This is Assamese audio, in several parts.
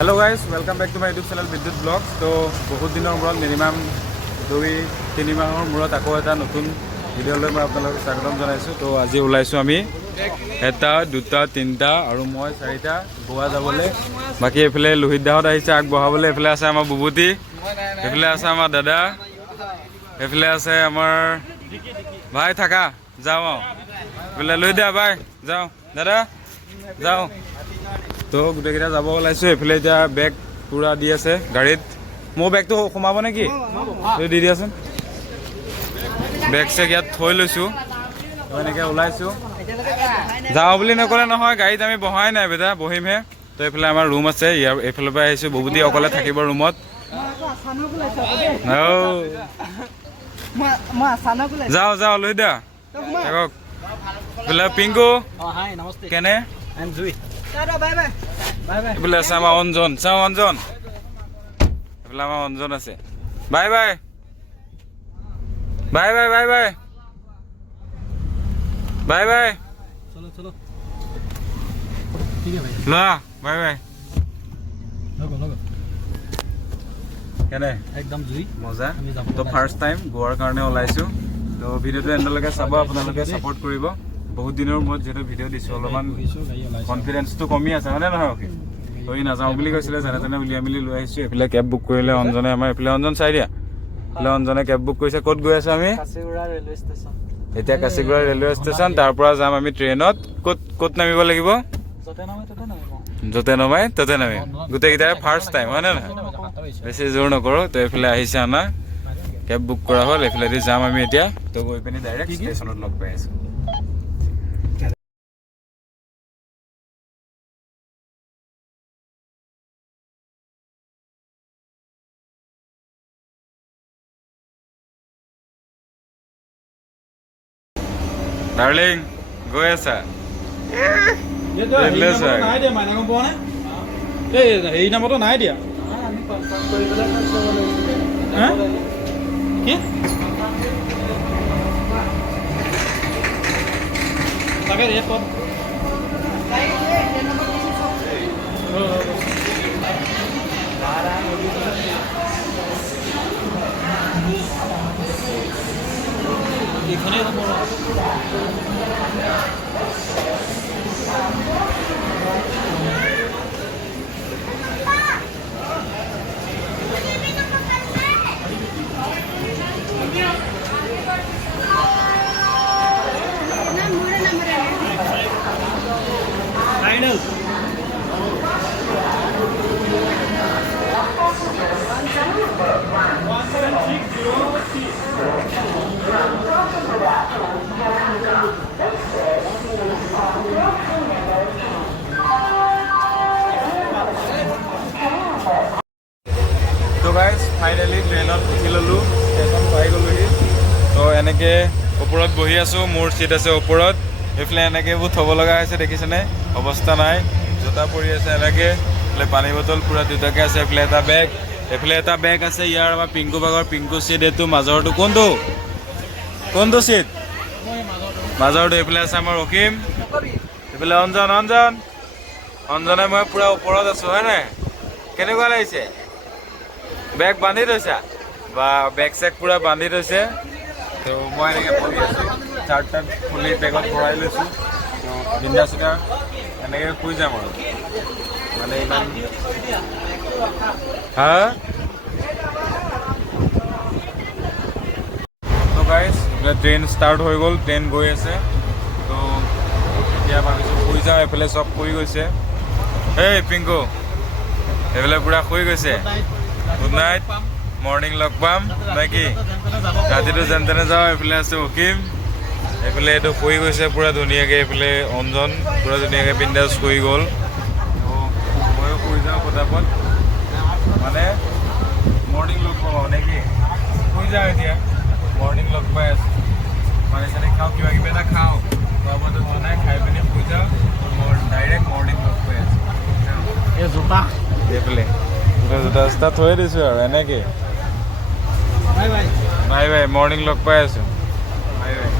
Hello guys welcome back to my YouTube channel Vidyut blog. तो बहुत दिनों मूरत मिनिमाम 2-3 माहर मूरत आको एटा नतुन भिडिओলৈ मैं आपनालोকক स्वागतम जनाइছো। तो আজি ওলাইছো আমি এটা দুটা তিনটা আৰু মই চাৰিটা গোৱা যাবলৈ। বাকি এফালে লোহিত দাহত আহিছে আগ বহাবলৈ। এফালে আছে আমাৰ বুবুতি, এফালে আছে আমাৰ দাদা, এফালে আছে আমাৰ ভাই থাকা যাও। এফালে লোহিত দা ভাই যাও, দাদা যাও। তো গোটেইকেইটা যাব ওলাইছো। এফালে এতিয়া বেগ পুৰা দি আছে গাড়ীত। মোৰ বেগটো সোমাব নেকি দি দিয়াচোন। বেগ চেগ ইয়াত থৈ লৈছো, এনেকৈ ওলাইছো। যাওঁ বুলি নকলে নহয়, গাড়ীত আমি বহাই নাই বেটা, বহিমহে। তো এইফালে আমাৰ ৰুম আছে, ইয়াৰ এইফালৰ পৰা আহিছো। বুবুতি অকলে থাকিব ৰুমত। যাওঁ যাওঁ লৈ দা থাকক। এইফালে পিংকু কেনে, এইফালে আছে আমাৰ অঞ্জন। চাওঁ অঞ্জন, এইফালে আমাৰ অঞ্জন আছে। Bye bye bye bye bye bye bye bye লোৱা বাই বাই। কেনে একদম জুই মজা। তো ফাৰ্ষ্ট টাইম গোৱাৰ কাৰণে ওলাইছো। তো ভিডিঅ'টো এণ্ডলৈকে চাব, আপোনালোকে ছাপোৰ্ট কৰিব। বহুত দিনৰ মূৰত যিহেতু ভিডিঅ' দিছোঁ, অলপমান কনফিডেন্সটো কমি আছে হয়নে নহয়? অকি তো ই নাযাওঁ বুলি কৈছিলে, যেনে তেনে উলিয়াই মেলি লৈ আহিছোঁ। এইফালে কেব বুক কৰিলে অঞ্জনে, আমাৰ এইফালে অঞ্জন চাই দিয়া। এইফালে অঞ্জনে কেব বুক কৰিছে। ক'ত গৈ আছোঁ আমি? এতিয়া কাচিগুড়া ৰেলৱে ষ্টেচন। তাৰ পৰা যাম আমি ট্ৰেইনত। ক'ত নামিব লাগিব? য'তে নমাই ত'তে নামিম। গোটেইকেইটাৰে ফাৰ্ষ্ট টাইম হয়নে নহয়? বেছি জোৰ নকৰোঁ। তো এইফালে আহিছে আনা, কেব বুক কৰা হ'ল। এইফালেদি যাম আমি এতিয়া। তো গৈ পিনি ডাইৰেক্ট ষ্টেচনত লগ পাই আছোঁ। ডাৰ্লিং গৈ আছা? নাই দিয়া মাইনা গম পোৱা নে? এই হেৰি নাম্বাৰটো নাই দিয়া। কি তাকে ৰেট কম। এইখনেই হ'ব। Final. তো গাইজ ফাইনেলি ট্ৰেইনত উঠি ল'লোঁ, ষ্টেচন পাই গ'লোহি। তো এনেকৈ ওপৰত বহি আছোঁ, মোৰ চিট আছে ওপৰত। এইফালে এনেকৈ এইবোৰ থ'ব লগা হৈছে, দেখিছেনে? অৱস্থা নাই, জোতা পৰি আছে এনেকৈ। এইফালে পানী বটল পূৰা দুটাকৈ আছে। এইফালে এটা বেগ আছে ইয়াৰ আমাৰ পিংকু ভাগৰ। পিংকু চিট এইটো মাজৰটো। কোনটো চিট? মাজৰটো। এইফালে আছে আমাৰ অসীম, এইফালে অঞ্জনে মই পূৰা ওপৰত আছোঁ হয় নাই? কেনেকুৱা লাগিছে? বেগ বান্ধি থৈছা বা? বেগ চেগ পূৰা বান্ধি থৈছে। তো মই এনেকৈ বহি আছোঁ, চাৰ্ট খুলি বেগত ভৰাই লৈছোঁ। বিন্দাছ চিটা এনেকৈ শুই যাম আৰু মানে ইমান হা। তো গাইজ ট্ৰেইন ষ্টাৰ্ট হৈ গ'ল, ট্ৰেইন গৈ আছে। তো এতিয়া ভাবিছোঁ শুই যাওঁ। এইফালে চব শুই গৈছে। এই পিংকু এইফালে পূৰা শুই গৈছে। গুড নাইট, মৰ্ণিং লগ পাম নে কি? ৰাতিটো যেন তেনে যাওঁ। এইফালে আছে অসীম, এইফালে এইটো শুই গৈছে পূৰা ধুনীয়াকৈ। এইফালে অঞ্জন পূৰা ধুনীয়াকৈ বিন্দাছ শুই গ'ল। তো ময়ো শুই যাওঁ পটাপট, মানে মৰ্ণিং লগ পাওঁ নে কি? শুই যাওঁ এতিয়া, মৰ্ণিং লগ পাই আছোঁ। পানী চানী খাওঁ, কিবা কিবি এটা খাওঁ, খোৱা বোৱাটো হোৱা নাই, খাই পিনি শুই যাওঁ। ডাইৰেক্ট মৰ্ণিং লগ পাই আছোঁ। এই জোতা এইফালে জোতা চোতা থৈ দিছোঁ আৰু এনেকৈ। Bye bye bye bye, morning লগ পাই আছোঁ। Bye bye.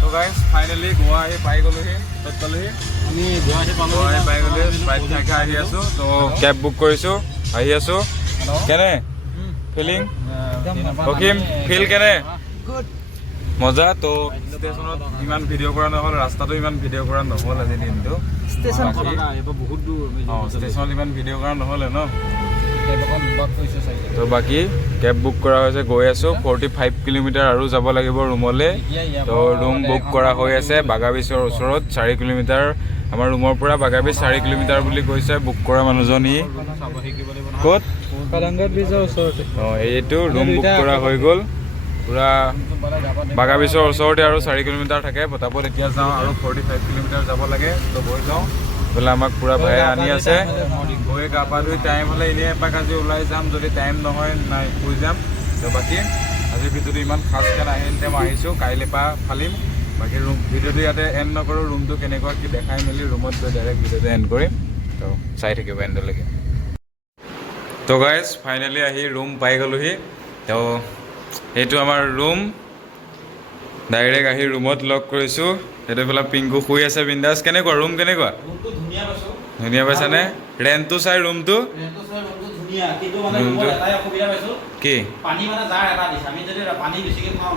তো গাইজ ফাইনেলি গোৱা আহি পাই গ'লোহি ক'ত পালোহি আমি গুৱাহাটী পালোঁ গোৱা আহি পাই গ'লো ফ্লাইট খাই আহি আছোঁ তো কেব বুক কৰিছোঁ আহি আছোঁ কেনে ফিলিং অকিম ফিল কেনে মজা তো ষ্টেচনত ইমান ভিডিঅ' কৰা নহ'ল ৰাস্তাটো ইমান ভিডিঅ' কৰা নহ'ল আজি দিনটো বহুত দূৰ অঁ ষ্টেচনত ইমান ভিডিঅ' কৰা নহ'লে ন তো বাকী কেব বুক কৰা হৈছে গৈ আছোঁ 45 কিলোমিটাৰ আৰু যাব লাগিব ৰুমলৈ তো ৰুম বুক কৰা হৈ আছে বাগাবিছৰ ওচৰত 4 কিলোমিটাৰ আমাৰ ৰুমৰ পৰা বাগাবিছ 4 কিলোমিটাৰ বুলি কৈছে বুক কৰা মানুহজনী ক'ত কালাংগাট ব্ৰিজৰ ওচৰতে অঁ এইটো ৰুম বুক কৰা হৈ গ'ল পুৰা বাগাবিছৰ ওচৰতে আৰু 4 কিলোমিটাৰ থাকে পতাপত এতিয়া যাওঁ আৰু 45 কিলোমিটাৰ যাব লাগে তো গৈ যাওঁ বোলে আমাক পূৰা ভায়ে আনি আছে গৈ গা পা ধুই টাইম হ'লে এনেই এপাক আজি ওলাই যাম যদি টাইম নহয় নাই শুই যাম তো বাকী আজিৰ ভিডিঅ'টো ইমান খাচকৈ নাহিল তেওঁ আহিছোঁ কাইলৈ পৰা ফালিম বাকী ভিডিঅ'টো ইয়াতে এণ্ড নকৰোঁ ৰুমটো কেনেকুৱা কি দেখাই মেলি ৰুমত গৈ ডাইৰেক্ট ভিডিঅ'টো এণ্ড কৰিম তো চাই থাকিব এণ্ডলৈকে তো গাইজ ফাইনেলি আহি ৰুম পাই গ'লোহি তো এইটো আমাৰ ৰুম ডাইৰেক্ট আহি ৰুমত লক কৰিছোঁ সেইটো ফালে পিংকু শুই আছে বিন্দাছ কেনেকুৱা ৰুম কেনেকুৱা ৰুমটো ধুনীয়া পাইছোঁ ধুনীয়া পাইছানে ৰেণ্টটো চাই ৰুমটো ৰেণ্টটো চাই ৰুমটো ধুনীয়া কিন্তু মানে ৰুমত এটাই অসুবিধা পাইছোঁ কি পানী মানে জাৰ এটা দিছে আমি যদি পানী বেছিকৈ খাওঁ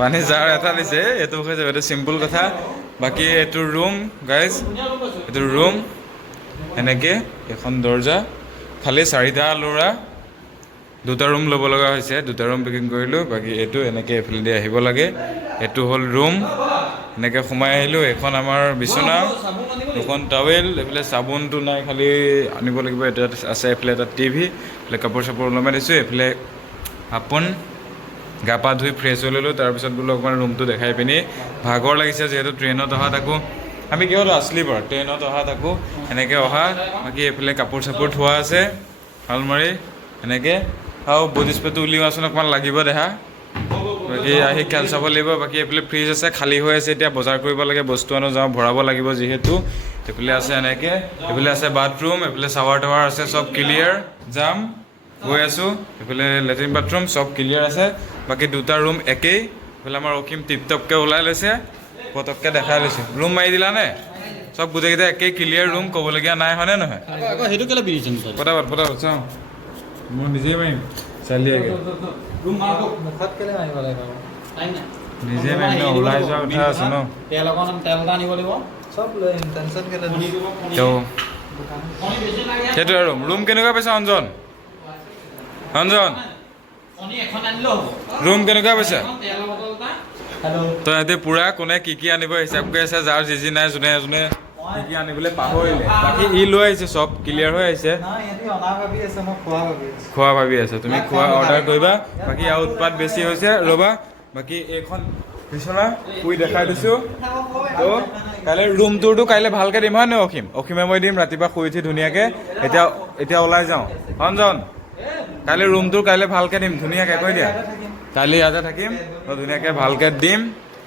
পানী জাৰ এটা দিছে এইটো হৈ যাব এইটো চিম্পুল কথা বাকী এইটো ৰুম গাইজ ধুনীয়া ৰুম পাইছোঁ এইটো ৰুম এনেকৈ এখন দৰ্জা খালি 4টা ল'ৰা 2টা ৰুম ল'ব লগা হৈছে 2টা ৰুম বুকিং কৰিলোঁ বাকী এইটো এনেকৈ এইফালেদি আহিব লাগে এইটো হ'ল ৰুম এনেকৈ সোমাই আহিলোঁ এখন আমাৰ বিচনা দুখন টাৱেল এইফালে চাবোনটো নাই খালি আনিব লাগিব এটা আছে এইফালে এটা টিভি এইফালে কাপোৰ চাপোৰ ওলমাই দিছোঁ এইফালে আপোন গা পা ধুই ফ্ৰেছ হৈ ল'লোঁ তাৰপিছত বোলো অকণমান ৰুমটো দেখাই পিনি ভাগৰ লাগিছে যিহেতু ট্ৰেইনত অহা থাকোঁ আমি কিহত শ্লিপাৰ ট্ৰেইনত অহা থাকোঁ এনেকৈ অহা বাকী এইফালে কাপোৰ চাপোৰ থোৱা আছে আলমাৰি এনেকৈ আৰু বডি স্প্ৰেটো উলিওৱাচোন অকণমান লাগিব দেহা বাকী আহি খেল চাব লাগিব বাকী এইফালে ফ্ৰিজ আছে খালী হৈ আছে এতিয়া বজাৰ কৰিব লাগে বস্তু আনো যাওঁ ভৰাব লাগিব যিহেতু এইফালে আছে এনেকৈ এইফালে আছে বাথৰুম এইফালে শ্বাৱাৰ টাৱাৰ আছে চব ক্লিয়াৰ যাম গৈ আছোঁ এইফালে লেট্ৰিন বাথৰুম চব ক্লিয়াৰ আছে বাকী 2টা ৰুম একেই এইফালে আমাৰ অসীম টিপটপকৈ ওলাই লৈছে পটককৈ দেখাই লৈছোঁ ৰুম মাৰি দিলানে চব গোটেইকেইটা একেই ক্লিয়াৰ ৰুম ক'বলগীয়া নাই হয়নে নহয় আকৌ সেইটো কেলৈ বিৰিছে পটাপট চাওঁ মই নিজেই মাৰিম চালিয়াকৈ ৰুম মাৰক মুখত কেলে মাৰিব লাগে টাইম নাই নিজে মাৰিম ন ওলাই যোৱা কথা আছে ন তেল অকণ তেল এটা আনিব লাগিব চব লৈ আহিম টেনশ্যন কেলে কণী দিব, কণী তো কণী বেছি লাগে সেইটোৱে আৰু ৰুম কেনেকুৱা পাইছা অঞ্জন অঞ্জন কণী এখন আনিলেও হ'ব ৰুম কেনেকুৱা পাইছা এখন তেলৰ বটল এটা হেল্ল' তো সিহঁতে পূৰা কোনে কি আনিব হিচাপ কৰি আছে যাৰ যি নাই যোনে যোনে কি আনিবলৈ পাহৰিলে বাকী ই লৈ আহিছে চব ক্লিয়াৰ হৈ আহিছে নাই ইহঁতি অনা ভাবি আছে মই খোৱা ভাবি আছো খোৱা ভাবি আছে তুমি খোৱা অৰ্ডাৰ কৰিবা বাকী আৰু উৎপাত বেছি হৈছে ৰ'বা বাকী এইখন বিচনা শুই দেখাই দিছোঁ তো কাইলৈ ৰুম টুৰটো কাইলৈ ভালকৈ দিম হয় নে অসীমে মই দিম ৰাতিপুৱা শুই উঠি ধুনীয়াকৈ এতিয়া ওলাই যাওঁ অঞ্জন কাইলৈ ৰুম টুৰ কাইলৈ ভালকৈ দিম ধুনীয়াকৈ কৈ দিয়া কালি ইয়াতে থাকিম তো ধুনীয়াকৈ ভালকৈ দিম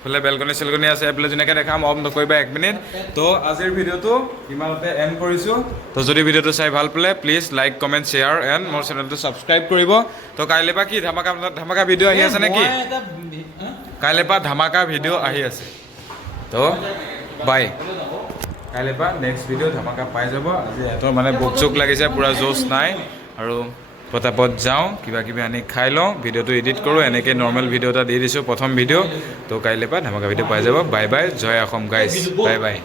এইফালে বেলকনি চেলকনি আছে এইফালে ধুনীয়াকৈ দেখাম অফ নকৰিবা 1 মিনিট তো আজিৰ ভিডিঅ'টো ইমানতে এণ্ড কৰিছোঁ তো যদি ভিডিঅ'টো চাই ভাল পালে please like comment share and মোৰ চেনেলটো ছাবস্ক্ৰাইব কৰিব তো কাইলৈ পৰা কি ধামাকা ভিডিঅ' আহি আছে নেকি কাইলৈ পৰা ধামাকা ভিডিঅ' আহি আছে তো বাই কাইলৈ পৰা নেক্সট ভিডিঅ' ধামাকা পাই যাব আজি এহঁতৰ মানে ভোক চোক লাগিছে পূৰা জোচ নাই আৰু পটাপট যাওঁ কিবা কিবি আনি খাই লওঁ ভিডিঅ'টো এডিট কৰোঁ এনেকৈ নৰ্মেল ভিডিঅ' এটা দি দিছোঁ প্ৰথম ভিডিঅ' তো কাইলৈ পৰা ধামাকা ভিডিঅ' পাই যাব বাই বাই জয় অসম গাইজ বাই বাই